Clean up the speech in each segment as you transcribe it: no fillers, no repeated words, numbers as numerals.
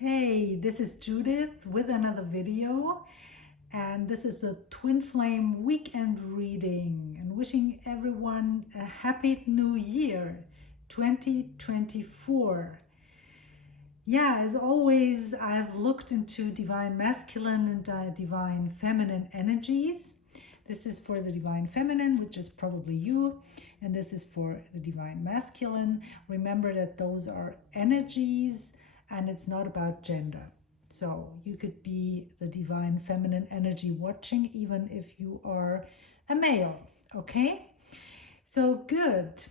Hey, this is Judith with another video, and this is a twin flame weekend reading and wishing everyone a happy new year 2024. Yeah, as always, I've looked into divine masculine and divine feminine energies. This is for the divine feminine, which is probably you, and this is for the divine masculine. Remember that those are energies and it's not about gender. So you could be the divine feminine energy watching even if you are a male, okay? So good.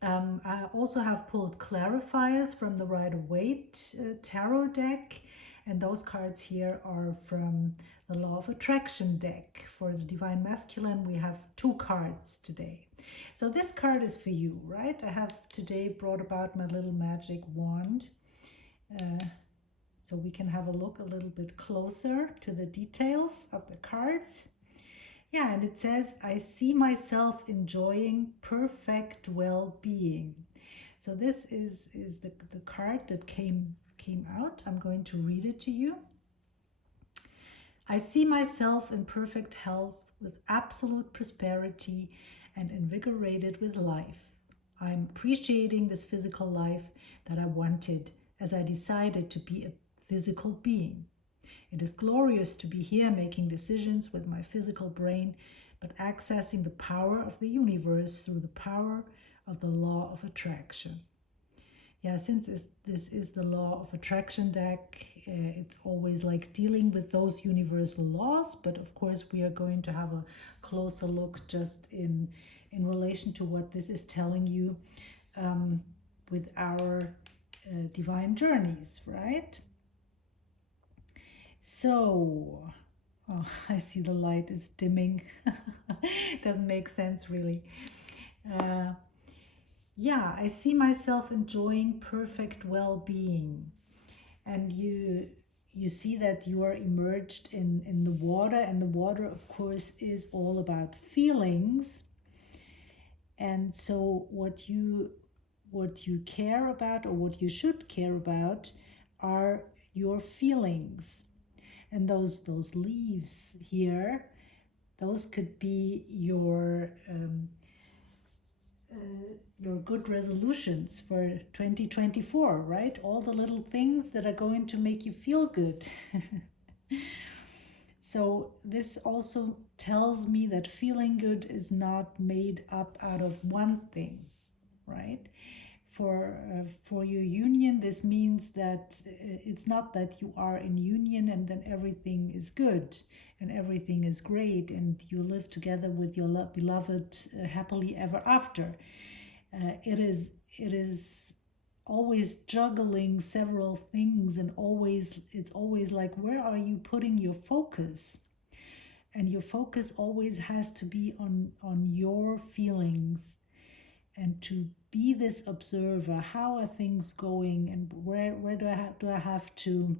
I also have pulled clarifiers from the Rider-Waite tarot deck, and those cards here are from the Law of Attraction deck. For the Divine Masculine, we have 2 cards today. So this card is for you, right? I have today brought about my little magic wand, so we can have a look a little bit closer to the details of the cards. Yeah, and it says, I see myself enjoying perfect well-being. So this is the card that came out. I'm going to read it to you. I see myself in perfect health with absolute prosperity and invigorated with life. I'm appreciating this physical life that I wanted as I decided to be a physical being. It is glorious to be here making decisions with my physical brain, but accessing the power of the universe through the power of the law of attraction. Yeah, since this is the law of attraction deck, it's always like dealing with those universal laws, but of course we are going to have a closer look just in relation to what this is telling you with our divine journeys, right? So, I see the light is dimming. Doesn't make sense really. Yeah, I see myself enjoying perfect well-being. And you see that you are immersed in the water, and the water, of course, is all about feelings. And so what you care about, or what you should care about, are your feelings. And those leaves here, those could be your good resolutions for 2024, right? All the little things that are going to make you feel good. So this also tells me that feeling good is not made up out of one thing, right? For your union, this means that it's not that you are in union and then everything is good and everything is great and you live together with your beloved happily ever after. It is always juggling several things, and it's always like, where are you putting your focus? And your focus always has to be on your feelings, and to be this observer. How are things going, and where do I have to,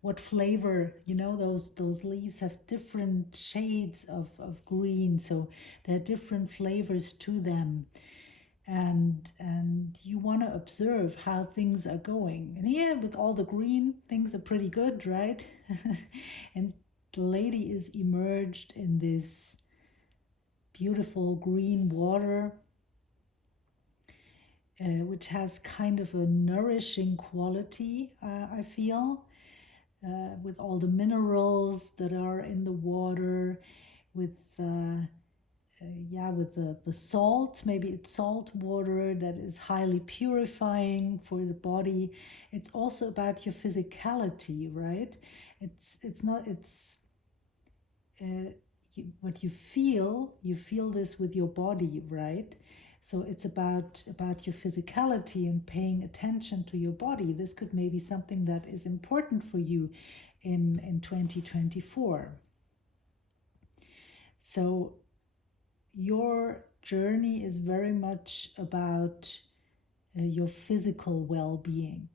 what flavor, those leaves have different shades of green, so there are different flavors to them, and you want to observe how things are going. And here with all the green, things are pretty good, right? And the lady is immersed in this beautiful green water, which has kind of a nourishing quality, I feel, with all the minerals that are in the water, with the salt. Maybe it's salt water that is highly purifying for the body. It's also about your physicality, right? What you feel this with your body, right? So it's about your physicality and paying attention to your body. This could maybe something that is important for you in 2024. So your journey is very much about your physical well-being,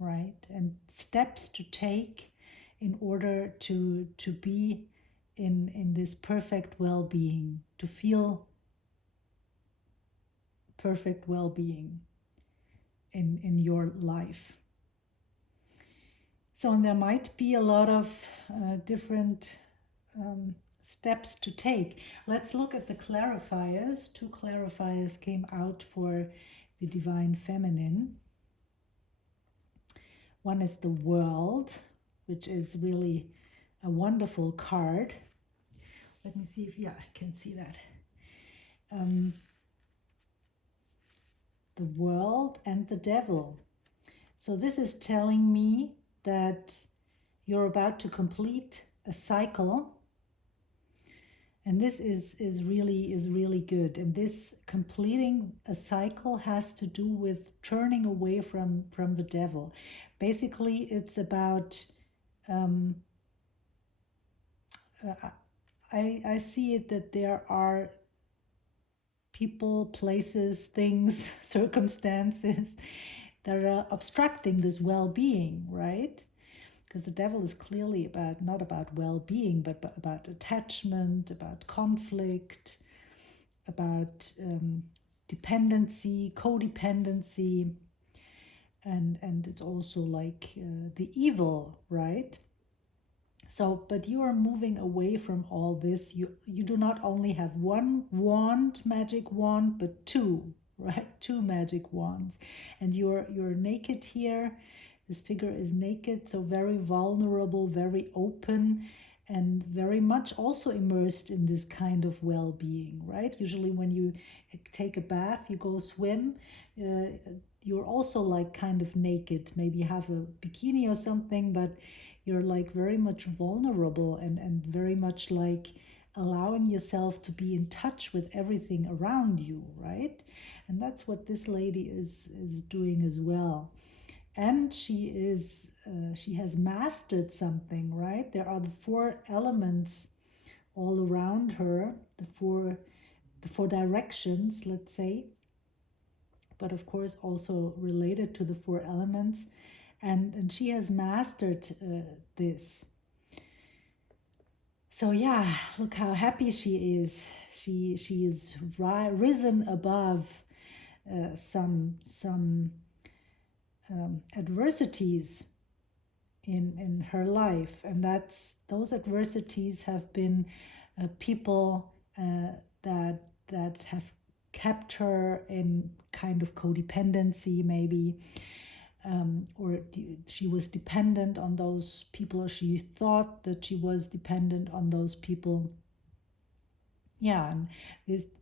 right? And steps to take in order to be in this perfect well-being, to feel perfect well-being in your life. So, and there might be a lot of different um, steps to take. Let's look at the clarifiers. Two clarifiers came out for the Divine Feminine. One is the World, which is really a wonderful card. Let me see if, yeah, I can see that. The World and the Devil. So this is telling me that you're about to complete a cycle, and this is really good. And this completing a cycle has to do with turning away from the devil. Basically, it's about I see it that there are people, places, things, circumstances that are obstructing this well-being, right? Because the devil is clearly about not about well-being, but about attachment, about conflict, about dependency, codependency, and it's also like the evil, right? So, but you are moving away from all this. You do not only have one wand, magic wand, but two, right? Two magic wands, and you're naked here. This figure is naked, so very vulnerable, very open, and very much also immersed in this kind of well-being, right? Usually when you take a bath, you go swim, you're also like kind of naked. Maybe you have a bikini or something, but you're like very much vulnerable and very much like allowing yourself to be in touch with everything around you, right? And that's what this lady is doing as well. And she has mastered something, right? There are the four elements all around her, the four directions, let's say, but of course also related to the four elements, and she has mastered this. So yeah, look how happy she is. She is risen above some adversities in her life, and those adversities have been people that have kept her in kind of codependency, maybe, or she was dependent on those people, or she thought that she was dependent on those people. Yeah, and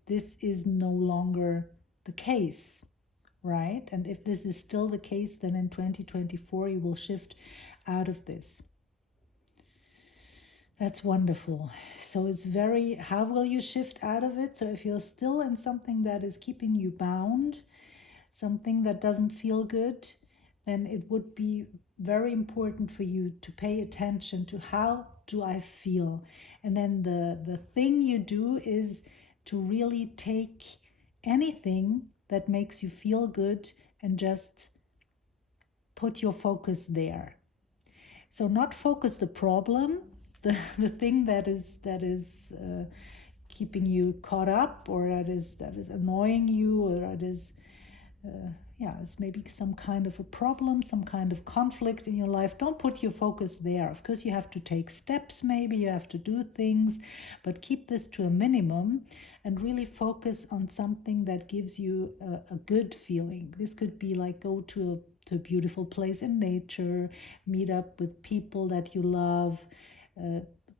this is no longer the case, right? And if this is still the case, then in 2024 you will shift out of this. That's wonderful. So it's very, how will you shift out of it? So if you're still in something that is keeping you bound, something that doesn't feel good, then it would be very important for you to pay attention to how do I feel. And then the thing you do is to really take anything that makes you feel good and just put your focus there. So not focus the problem, the thing that is keeping you caught up, or that is annoying you, or that is it's maybe some kind of a problem, some kind of conflict in your life. Don't put your focus there. Of course, you have to take steps, maybe you have to do things, but keep this to a minimum and really focus on something that gives you a good feeling. This could be like go to a beautiful place in nature, meet up with people that you love,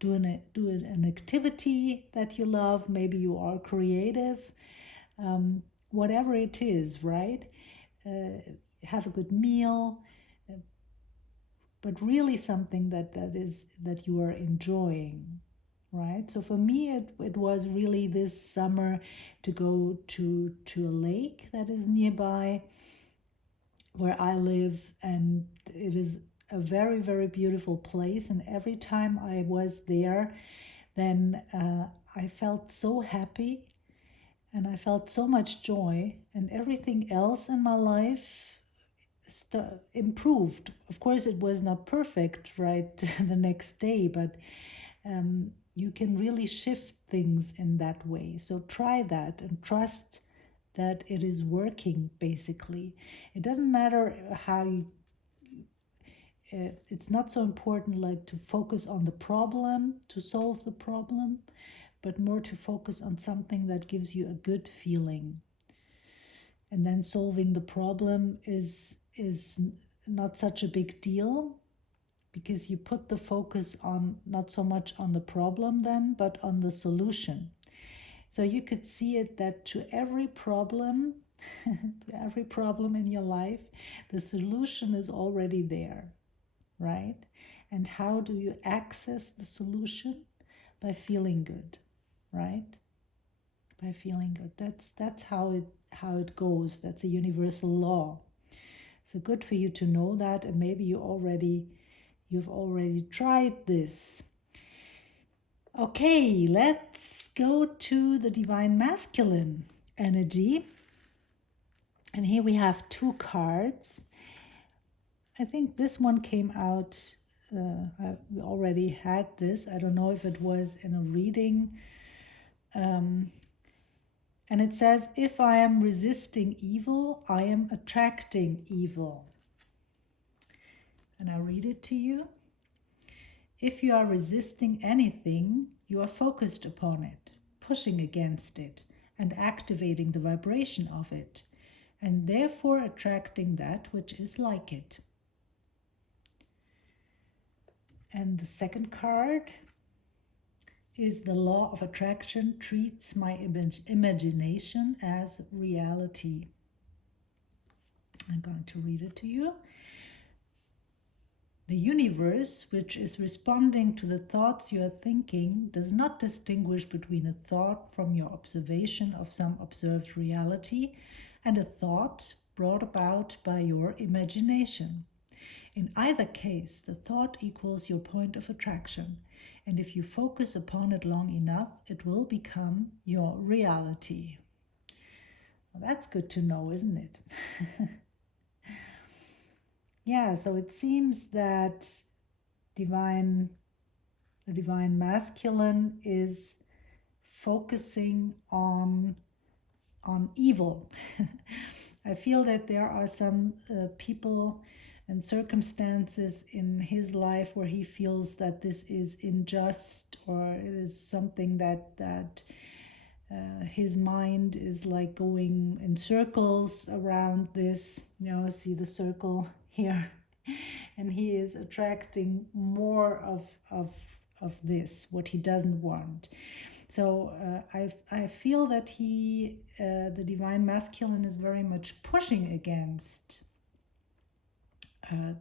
do an activity that you love. Maybe you are creative, whatever it is, right? Have a good meal, but really something that you are enjoying, right? So for me, it was really this summer to go to a lake that is nearby where I live, and it is a very, very beautiful place. And every time I was there, then I felt so happy and I felt so much joy, and everything else in my life improved. Of course, it was not perfect right the next day, but you can really shift things in that way. So try that and trust that it is working, basically. It doesn't matter how it's not so important like to focus on the problem, to solve the problem, but more to focus on something that gives you a good feeling. And then solving the problem is not such a big deal, because you put the focus on not so much on the problem then, but on the solution. So you could see it that to every problem, to every problem in your life, the solution is already there, right? And how do you access the solution? By feeling good, right? By feeling good. That's how it goes. That's a universal law. So good for you to know that, and maybe you've already tried this. Okay, let's go to the divine masculine energy. And here we have 2 cards. I think this one came out, we already had this. I don't know if it was in a reading. And it says, if I am resisting evil, I am attracting evil. And I read it to you. If you are resisting anything, you are focused upon it, pushing against it, and activating the vibration of it, and therefore attracting that which is like it. And the second card is the law of attraction treats my imagination as reality. I'm going to read it to you. The universe, which is responding to the thoughts you are thinking, does not distinguish between a thought from your observation of some observed reality and a thought brought about by your imagination. In either case, the thought equals your point of attraction, and if you focus upon it long enough, it will become your reality. Well, that's good to know, isn't it? Yeah, so it seems that the divine masculine is focusing on evil. I feel that there are some people and circumstances in his life where he feels that this is unjust, or it is something that his mind is like going in circles around this. See the circle here, and he is attracting more of this, what he doesn't want. So I feel that the divine masculine is very much pushing against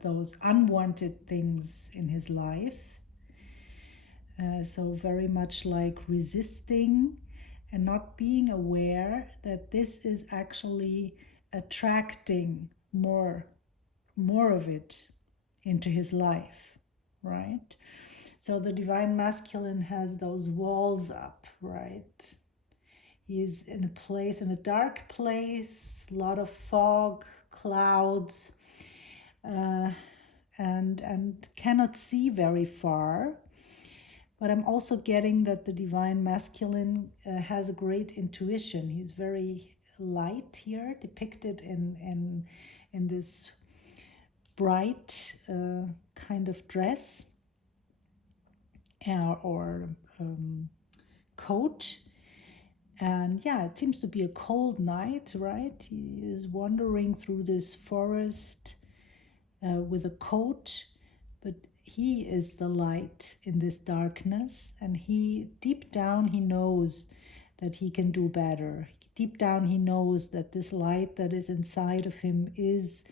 those unwanted things in his life. So very much like resisting and not being aware that this is actually attracting more of it into his life, right? So the divine masculine has those walls up, right? He's in a dark place, a lot of fog, clouds, and cannot see very far. But I'm also getting that the divine masculine has a great intuition. He's very light here, depicted in this bright kind of dress or coat. And yeah, it seems to be a cold night, right? He is wandering through this forest with a coat, but he is the light in this darkness, and deep down he knows that he can do better. Deep down he knows that this light that is inside of him is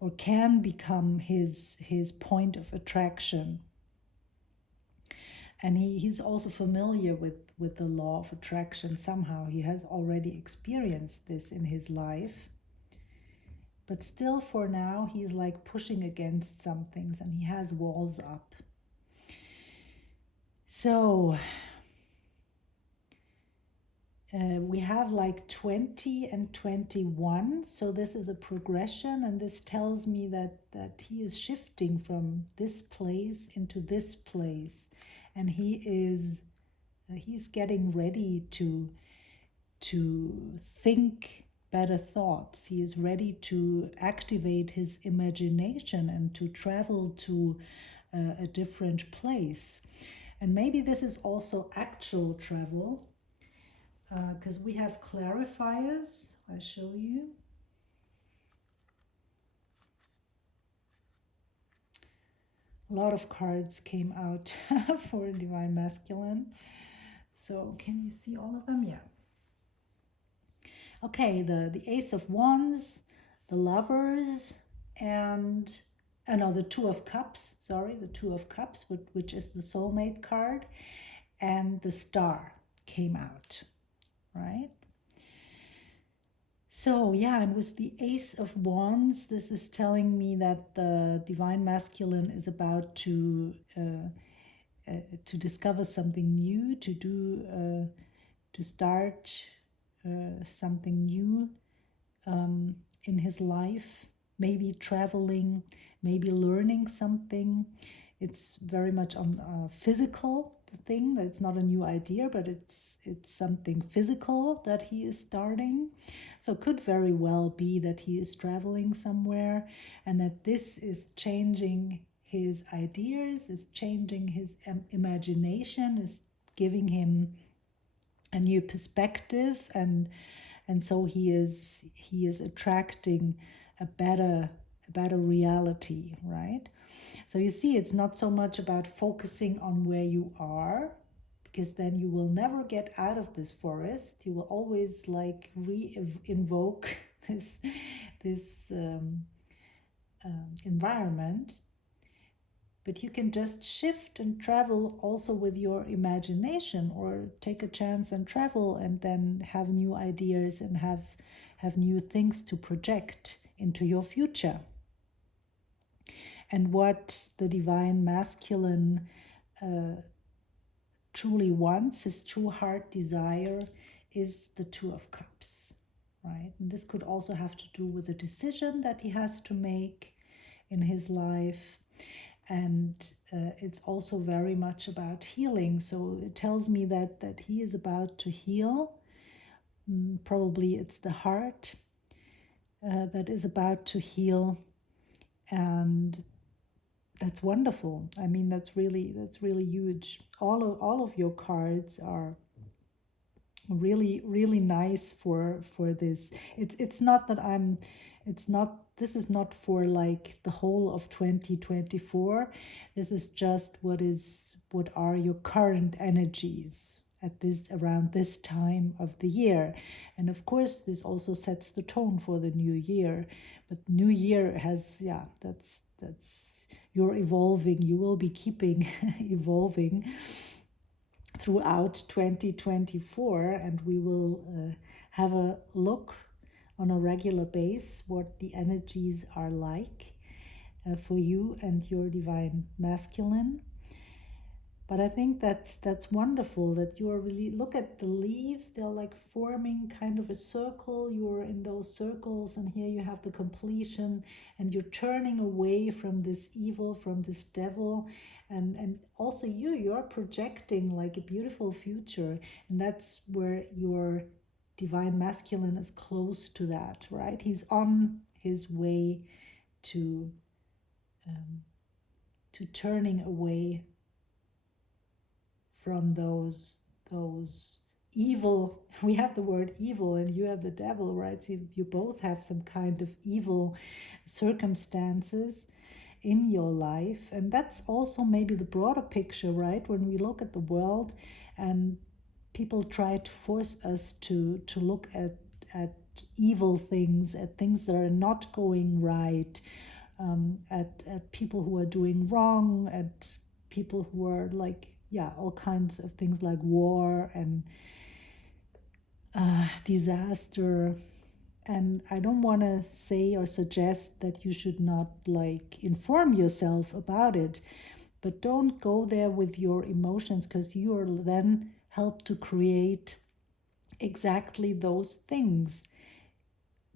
or can become his point of attraction. And he's also familiar with the law of attraction somehow. He has already experienced this in his life. But still, for now, he's like pushing against some things, and he has walls up. So we have like 20 and 21. So this is a progression, and this tells me that he is shifting from this place into this place, and he's getting ready to think better thoughts. He is ready to activate his imagination and to travel to a different place. And maybe this is also actual travel, because we have clarifiers. I show you. A lot of cards came out for Divine Masculine. So can you see all of them? Yeah. Okay, the Ace of Wands, the Lovers, and no, the Two of Cups. Sorry, the Two of Cups, which is the soulmate card, and the Star came out, right? So yeah, and with the Ace of Wands, this is telling me that the Divine Masculine is about to discover something new, to start something new in his life, maybe traveling, maybe learning something. It's very much on a physical thing. That's not a new idea, but it's something physical that he is starting. So it could very well be that he is traveling somewhere and that this is changing his ideas, is changing his imagination, is giving him a new perspective, and so he is attracting a better reality, right? So you see, it's not so much about focusing on where you are, because then you will never get out of this forest. You will always like invoke this environment. But you can just shift and travel also with your imagination, or take a chance and travel and then have new ideas and have new things to project into your future. And what the Divine Masculine truly wants, his true heart desire, is the Two of Cups, right? And this could also have to do with a decision that he has to make in his life. And it's also very much about healing. So it tells me that he is about to heal. Probably it's the heart that is about to heal. And that's wonderful. I mean, that's really huge. All of your cards are really nice for this. It's not that this is not for like the whole of 2024. This is just what are your current energies at around this time of the year. And of course this also sets the tone for the new year. But new year has, that's you're evolving. You will be keeping evolving throughout 2024, and we will have a look on a regular base what the energies are like for you and your Divine Masculine. But I think that's wonderful that you are really, look at the leaves, they're like forming kind of a circle. You're in those circles, and here you have the completion, and you're turning away from this evil, from this devil. And also you're projecting like a beautiful future, and that's where your Divine Masculine is close to that, right? He's on his way to turning away from those evil. We have the word evil, and you have the devil, right? So you both have some kind of evil circumstances in your life. And that's also maybe the broader picture, right? When we look at the world and people try to force us to look at evil things, at things that are not going right, at people who are doing wrong, at people who are like, all kinds of things like war and disaster. And I don't want to say or suggest that you should not like inform yourself about it, but don't go there with your emotions, because you are then help to create exactly those things.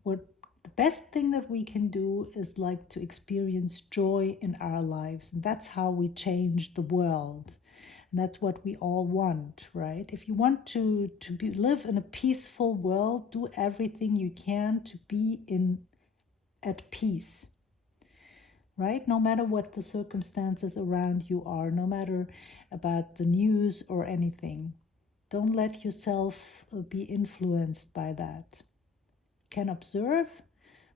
What the best thing that we can do is like to experience joy in our lives, and that's how we change the world. And that's what we all want, right? If you want to live in a peaceful world, do everything you can to be at peace, right? No matter what the circumstances around you are, no matter about the news or anything. Don't let yourself be influenced by that. You can observe,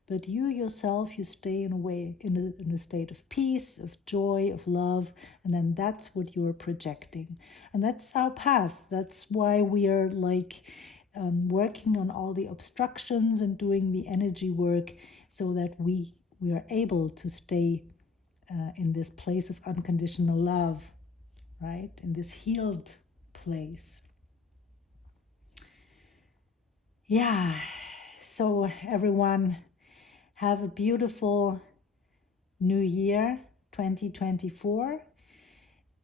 but you yourself, you stay in a way, in a state of peace, of joy, of love, and then that's what you're projecting. And that's our path. That's why we are like working on all the obstructions and doing the energy work so that we are able to stay in this place of unconditional love, right? In this healed place. Yeah, so everyone, have a beautiful new year 2024,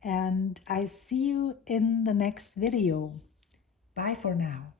and I see you in the next video. Bye for now.